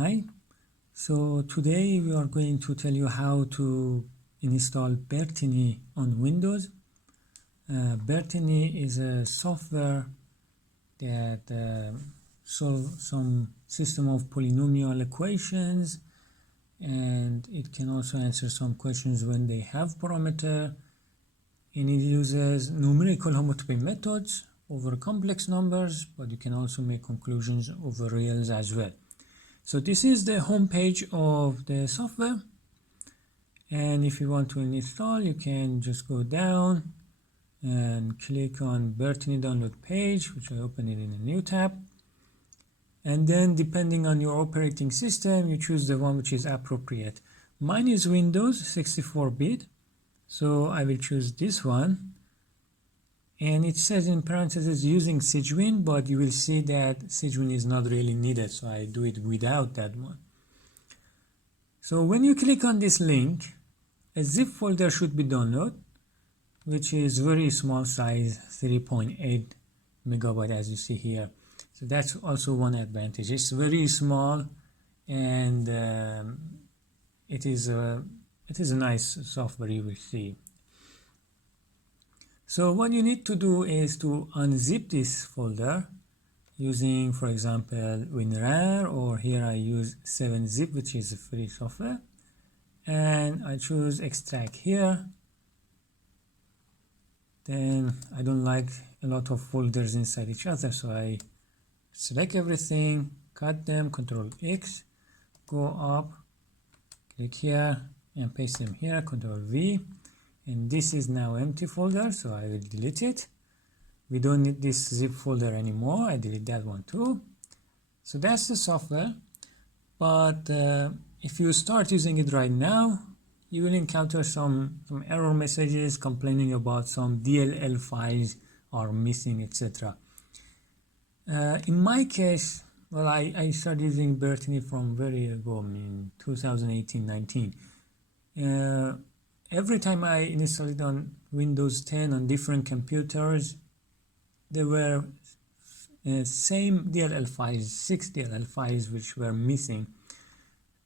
Hi, so today we are going to tell you how to install Bertini on Windows. Bertini is a software that solves some system of polynomial equations, and it can also answer some questions when they have parameter, and it uses numerical homotopy methods over complex numbers, but you can also make conclusions over reals as well. So this is the home page of the software, and if you want to install, you can just go down and click on Bertini download page, which I open it in a new tab, and then depending on your operating system, you choose the one which is appropriate. Mine is Windows 64-bit, so I will choose this one. And it says in parentheses using Cygwin, but you will see that Cygwin is not really needed, so I do it without that one. So when you click on this link, a zip folder should be downloaded, which is very small size, 3.8 megabyte as you see here. So that's also one advantage. It's very small, and it is a nice software, you will see. So what you need to do is to unzip this folder using, for example, WinRAR, or here I use 7-zip, which is a free software, and I choose extract here. Then I don't like a lot of folders inside each other, so I select everything, cut them, Ctrl X, go up, click here and paste them here, Ctrl V. And this is now empty folder, so I will delete it. We don't need this zip folder anymore. I delete that one too. So that's the software. But if you start using it right now, you will encounter some error messages complaining about some DLL files are missing, etc. In my case, well, I started using Bertini from very ago, I mean 2018-19. Every time I installed it on Windows 10 on different computers, there were same DLL files, 6 DLL files which were missing.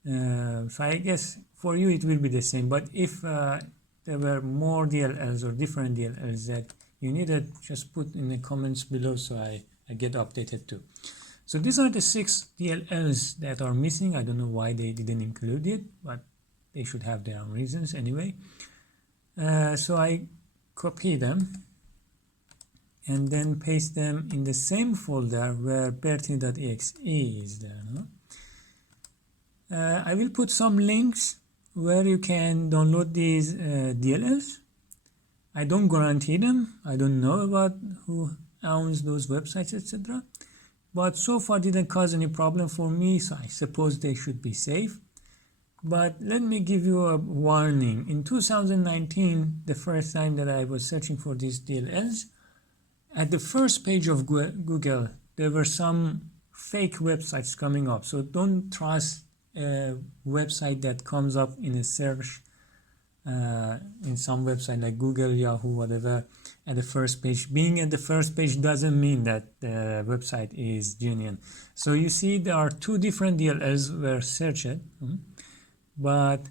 So I guess for you it will be the same, but if there were more DLLs or different DLLs that you needed, just put in the comments below so I get updated too. So these are the 6 DLLs that are missing. I don't know why they didn't include it, but they should have their own reasons anyway. So I copy them and then paste them in the same folder where bertini.exe is there. No? I will put some links where you can download these DLLs. I don't guarantee them. I don't know about who owns those websites, etc. But so far didn't cause any problem for me, so I suppose they should be safe. But let me give you a warning. In 2019, the first time that I was searching for these DLLs, at the first page of Google, there were some fake websites coming up. So don't trust a website that comes up in a search in some website like Google, Yahoo, whatever, at the first page. Being at the first page doesn't mean that the website is genuine. So you see there are 2 different DLLs were searched. But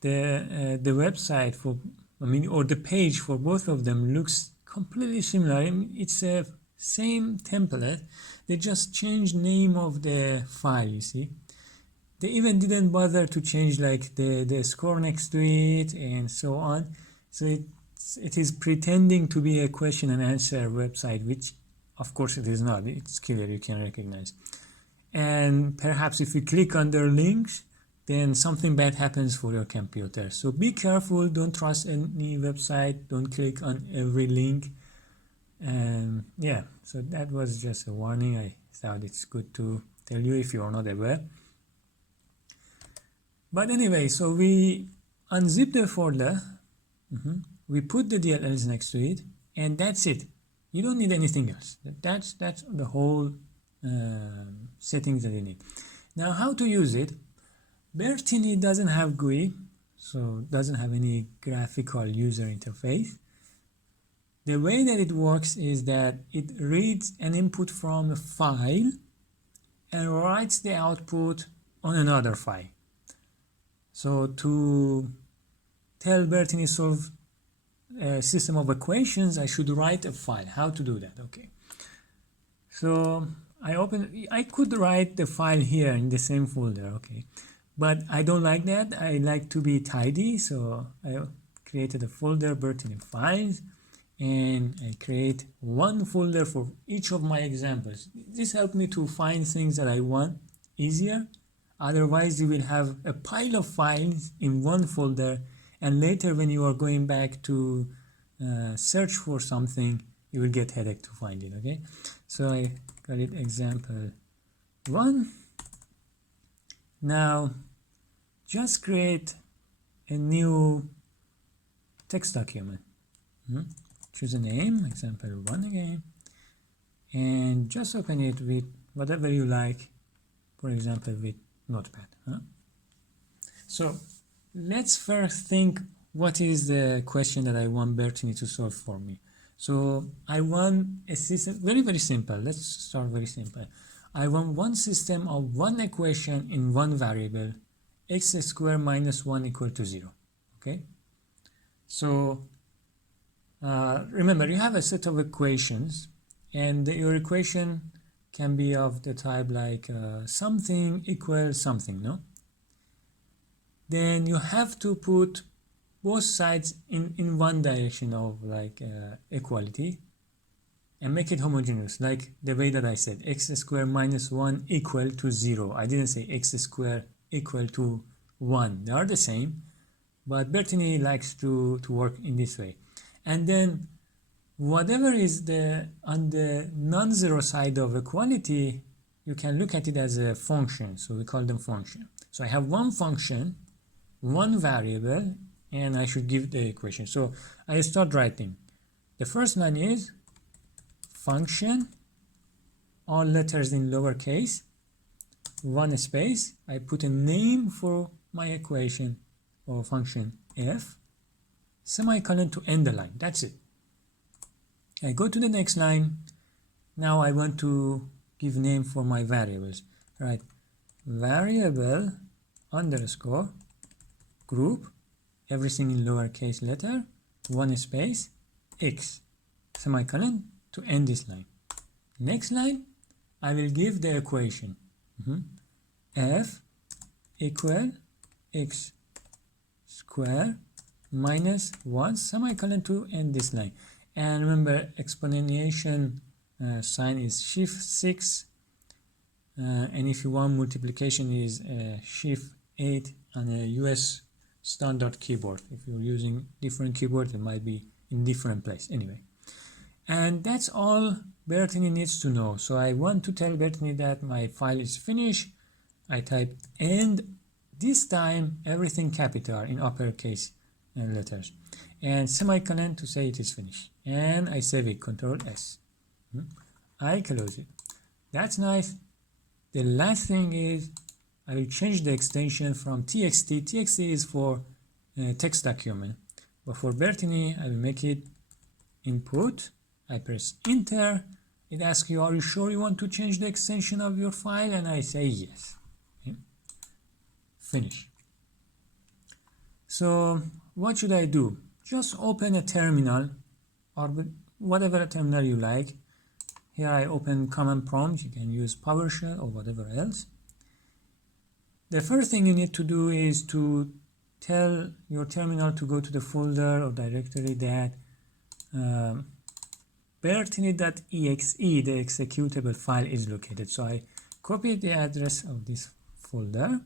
the website for, or the page for both of them looks completely similar. I mean, it's a same template. They just changed name of the file, you see. They even didn't bother to change like the score next to it and so on. So it is pretending to be a question and answer website, which of course it is not. It's clear, you can recognize. And perhaps if you click on their links, then something bad happens for your computer. So be careful, don't trust any website, don't click on every link. And yeah, so that was just a warning. I thought it's good to tell you if you are not aware. But anyway, so we unzip the folder, we put the DLLs next to it, and that's it. You don't need anything else. That's the whole settings that you need. Now, how to use it? Bertini doesn't have GUI, so doesn't have any graphical user interface. The way that it works is that it reads an input from a file and writes the output on another file. So to tell Bertini solve a system of equations, I should write a file. How to do that? Okay. So I could write the file here in the same folder, okay. But I don't like that. I like to be tidy, so I created a folder, Bertini files, and I create one folder for each of my examples. This helped me to find things that I want easier. Otherwise, you will have a pile of files in one folder, and later when you are going back to search for something, you will get headache to find it, okay? So I got it example 1. Now, just create a new text document. Choose a name, example 1 again, and just open it with whatever you like, for example with Notepad. So let's first think what is the question that I want Bertini to solve for me. So I want a system, very simple. Let's start very simple. I want one system of one equation in one variable, x squared minus 1 equal to 0. Okay. So remember, you have a set of equations, and your equation can be of the type like something equals something, no? Then you have to put both sides in one direction of like equality and make it homogeneous, like the way that I said, x squared minus 1 equal to 0. I didn't say x squared equal to 1. They are the same, but Bertini likes to work in this way. And then whatever is on the non-zero side of equality, you can look at it as a function. So we call them function. So I have one function, one variable, and I should give the equation. So I start writing. The first line is function, all letters in lowercase, one space. I put a name for my equation or function f, semicolon to end the line. That's it. I go to the next line. Now I want to give name for my variables. Right, variable underscore group, everything in lowercase letter, one space, x, semicolon to end this line. Next line, I will give the equation. F equal x square minus 1, semicolon to end this line. And remember, exponentiation sign is shift 6, and if you want multiplication is shift 8 on a US standard keyboard. If you're using different keyboard, it might be in different place. Anyway, and that's all Bertini needs to know. So I want to tell Bertini that my file is finished. I type end, this time everything capital in uppercase letters, and semicolon to say it is finished, and I save it, Control S. I close it. That's nice. The last thing is I will change the extension from txt. Txt is for text document, but for Bertini I will make it input. I press enter. It asks you, are you sure you want to change the extension of your file? And I say yes. Okay. Finish. So what should I do? Just open a terminal, or whatever terminal you like. Here I open command prompt. You can use PowerShell or whatever else. The first thing you need to do is to tell your terminal to go to the folder or directory that Bertini.exe, the executable file, is located. So I copy the address of this folder.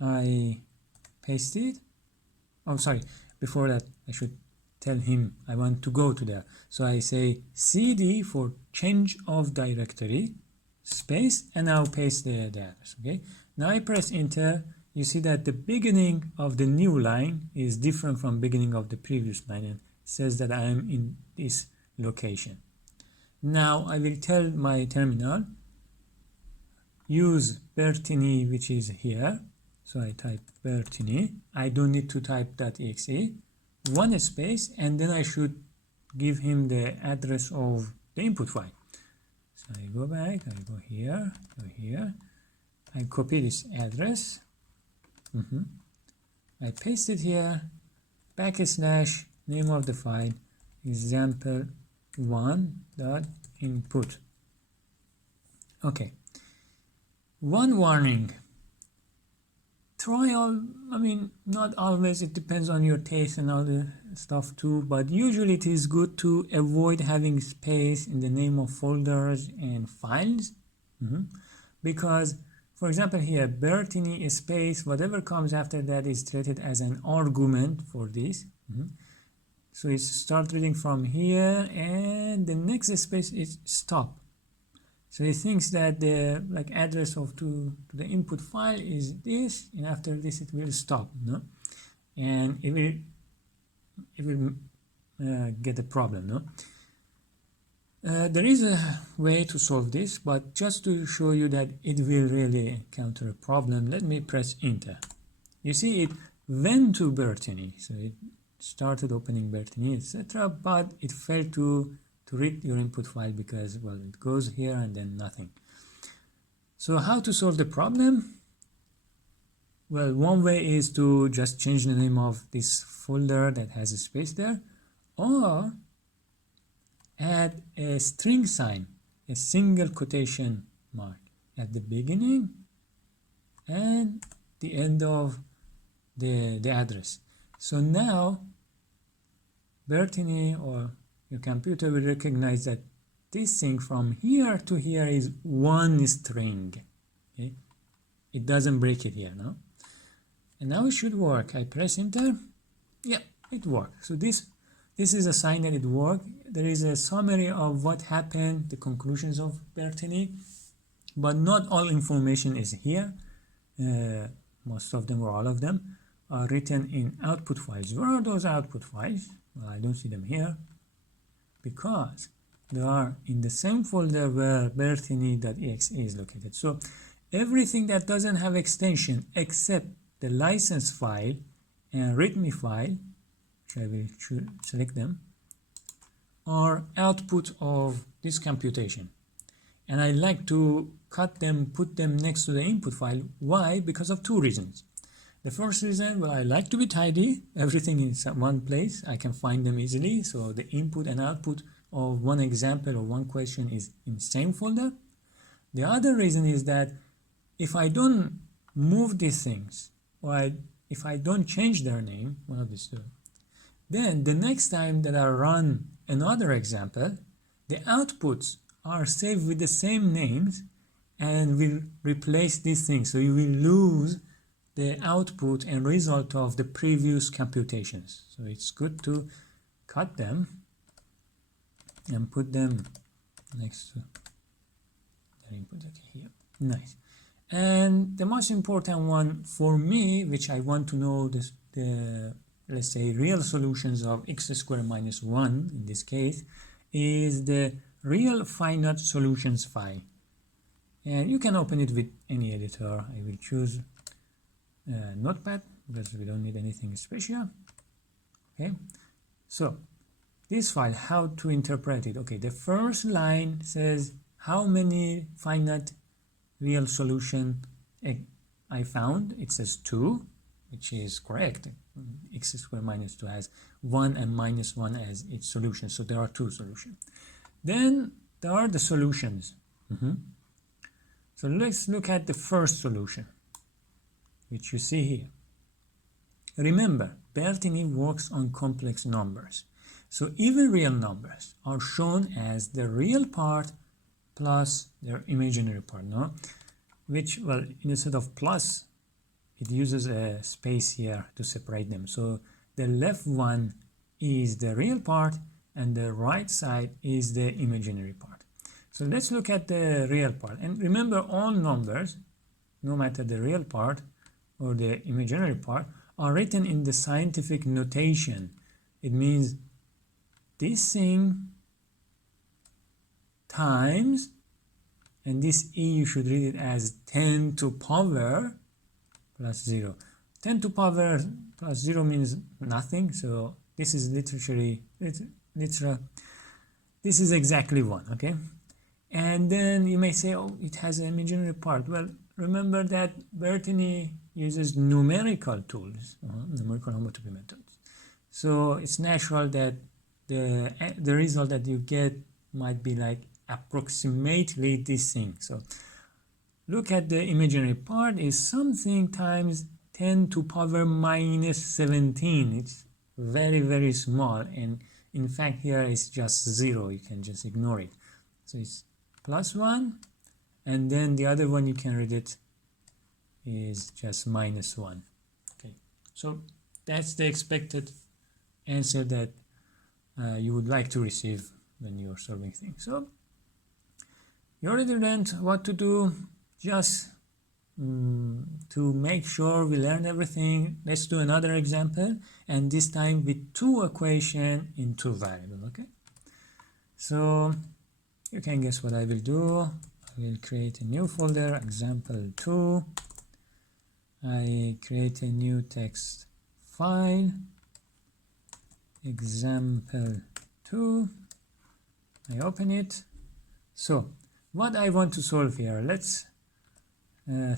I paste it. Oh, sorry. Before that, I should tell him I want to go to there. So I say cd for change of directory, space, and now paste the address. Okay. Now I press enter. You see that the beginning of the new line is different from beginning of the previous line, and says that I am in this location. Now I will tell my terminal use Bertini, which is here. So I type Bertini. I don't need to type .exe, one space, and then I should give him the address of the input file. So I go back, I go here, I copy this address. I paste it here, backslash name of the file, example1.input. Okay, one warning. Not always, it depends on your taste and other stuff too, but usually it is good to avoid having space in the name of folders and files, because, for example, here, Bertini space, whatever comes after that is treated as an argument for this. So it's start reading from here, and the next space is stop. So it thinks that the address to the input file is this, and after this it will stop, no? And it will get a problem, no? There is a way to solve this, but just to show you that it will really encounter a problem, let me press enter. You see, it went to Bertini, so it started opening Bertini, etc., but it failed to read your input file because, well, it goes here and then nothing. So how to solve the problem? Well, one way is to just change the name of this folder that has a space there, or add a string sign, a single quotation mark at the beginning and the end of the address. So now Bertini or your computer will recognize that this thing from here to here is one string. Okay? It doesn't break it here now. And now it should work. I press enter. Yeah, it worked. So this is a sign that it worked. There is a summary of what happened, the conclusions of Bertini, but not all information is here. Most of them or all of them are written in output files. Where are those output files? Well, I don't see them here, because they are in the same folder where bertini.exe is located. So everything that doesn't have extension except the license file and readme file, which I will select them, are output of this computation. And I like to cut them, put them next to the input file. Why? Because of two reasons. The first reason, well, I like to be tidy. Everything in one place. I can find them easily. So the input and output of one example or one question is in the same folder. The other reason is that if I don't move these things, or if I don't change their name, one of these two, then the next time that I run another example, the outputs are saved with the same names and will replace these things. So you will lose the output and result of the previous computations. So it's good to cut them and put them next to the input. Okay, here. Nice. And the most important one for me, which I want to know the let's say real solutions of x squared minus 1 in this case, is the real finite solutions file. And you can open it with any editor. I will choose Notepad because we don't need anything special. Okay, so this file, how to interpret it? Okay, the first line says how many finite real solution I found. It says 2, which is correct. X squared minus 2 has 1 and minus 1 as its solution, so there are 2 solutions. Then there are the solutions. So let's look at the first solution, which you see here. Remember, Bertini works on complex numbers. So even real numbers are shown as the real part plus their imaginary part, no? Which, well, instead of plus, it uses a space here to separate them. So the left one is the real part and the right side is the imaginary part. So let's look at the real part. And remember, all numbers, no matter the real part or the imaginary part, are written in the scientific notation. It means this thing times, and this e you should read it as 10 to power plus 0. 10 to power plus 0 means nothing, so this is literally this is exactly 1, okay? And then you may say, oh, it has an imaginary part. Well, remember that Bertini uses numerical tools, numerical homotopy methods. So it's natural that the result that you get might be like approximately this thing. So look at the imaginary part is something times 10 to power minus 17. It's very, very small. And in fact, here it's just 0. You can just ignore it. So it's plus 1. And then the other one, you can read it, is just minus 1. Okay. So that's the expected answer that you would like to receive when you're solving things. So you already learned what to do. Just to make sure we learned everything, let's do another example, and this time with 2 equations in 2 variables. Okay, so you can guess what I will do. I will create a new folder, example 2. I create a new text file, example 2. I open it. So what I want to solve here, let's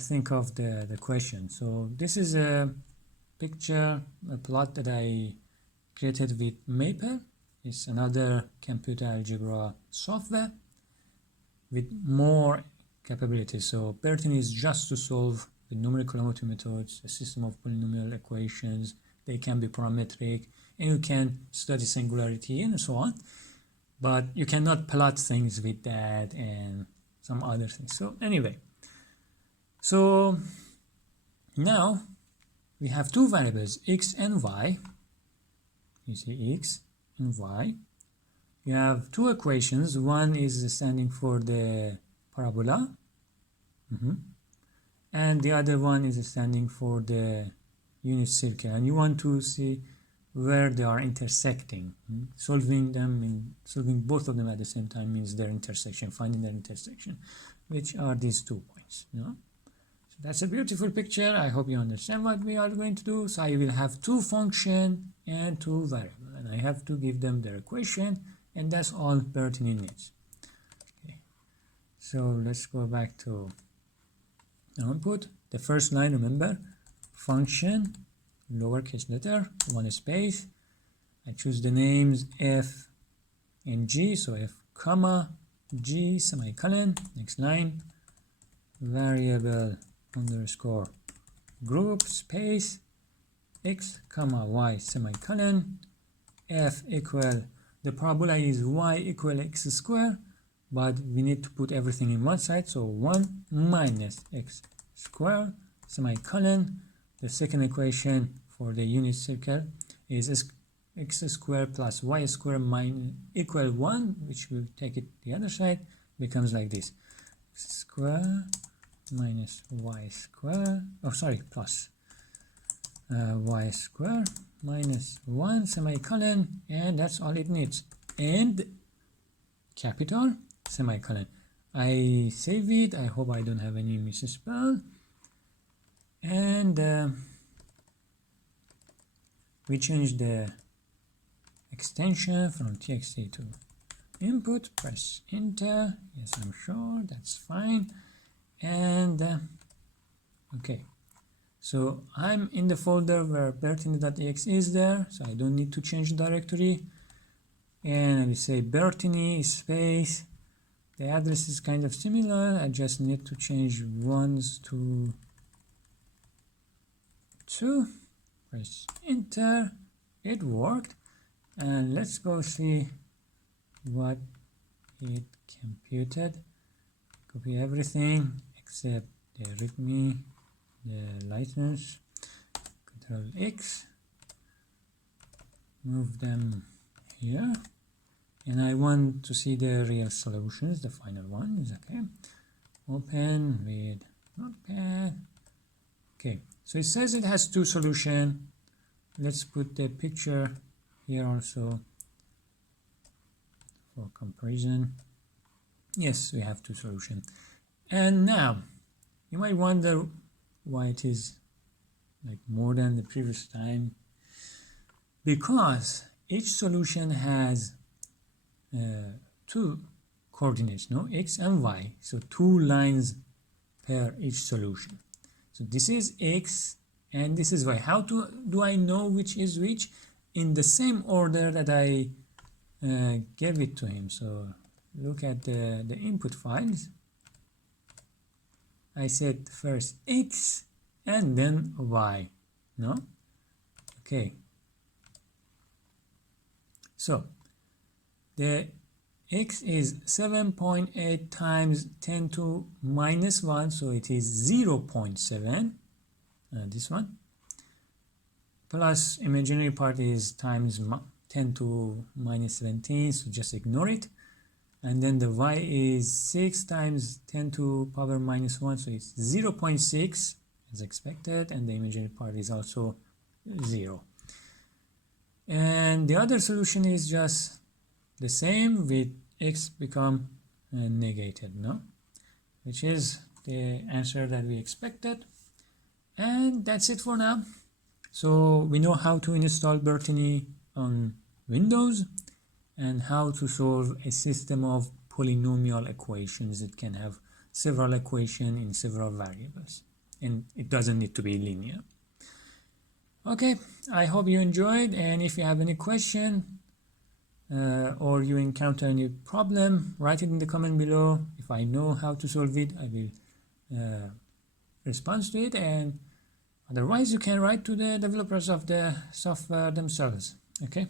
think of the question. So this is a picture, a plot that I created with Maple. It's another computer algebra software with more capabilities. So Bertini is just to solve with numerical homotopy methods, a system of polynomial equations. They can be parametric, and you can study singularity and so on. But you cannot plot things with that and some other things. So anyway, so now we have 2 variables, x and y. You see x and y. You have 2 equations. One is standing for the parabola, and the other one is standing for the unit circle. And you want to see where they are intersecting. Solving both of them at the same time means their intersection, finding their intersection, which are these 2 points. So that's a beautiful picture. I hope you understand what we are going to do. So I will have 2 functions and 2 variables, and I have to give them their equation, and that's all Bertini needs. Okay. So let's go back to output. The first line, remember, function, lowercase letter, 1 space. I choose the names f and g, so f comma g semicolon. Next line, variable underscore group space x comma y semicolon. F equal, the parabola is y equal x square, but we need to put everything in one side, so 1 minus x square semicolon. The second equation for the unit circle is x square plus y square minus equal 1, which will take it the other side, becomes like this: x square minus y square, plus y square minus 1 semicolon, and that's all it needs, and capital semicolon. I save it. I hope I don't have any misspell, and we change the extension from txt to input. Press enter. Yes, I'm sure that's fine. And okay, so I'm in the folder where bertini.exe is there, so I don't need to change the directory. And I will say Bertini space, the address is kind of similar, I just need to change 1s to 2. Press enter. It worked, and let's go see what it computed. Copy everything except the readme, the license. Control X, move them here, and I want to see the real solutions. The final one is okay. Open with Notepad. Okay, so it says it has 2 solutions. Let's put the picture here also for comparison. Yes, we have 2 solutions. And now you might wonder why it is like more than the previous time, because each solution has 2 coordinates, no, x and y, so 2 lines compare each solution. So this is x and this is y. How do I know which is which? In the same order that I gave it to him. So look at the input files. I said first x and then y. No? Okay. So the x is 7.8 times 10 to minus 1, so it is 0.7, this one, plus imaginary part is times 10 to minus 17, so just ignore it. And then the y is 6 times 10 to power minus 1, so it's 0.6 as expected, and the imaginary part is also 0. And the other solution is just the same with x become negated, no? Which is the answer that we expected. And that's it for now. So we know how to install Bertini on Windows and how to solve a system of polynomial equations. It can have several equations in several variables, and it doesn't need to be linear. Okay, I hope you enjoyed, and if you have any question or you encounter any problem, write it in the comment below. If I know how to solve it, I will respond to it, and otherwise you can write to the developers of the software themselves. Okay.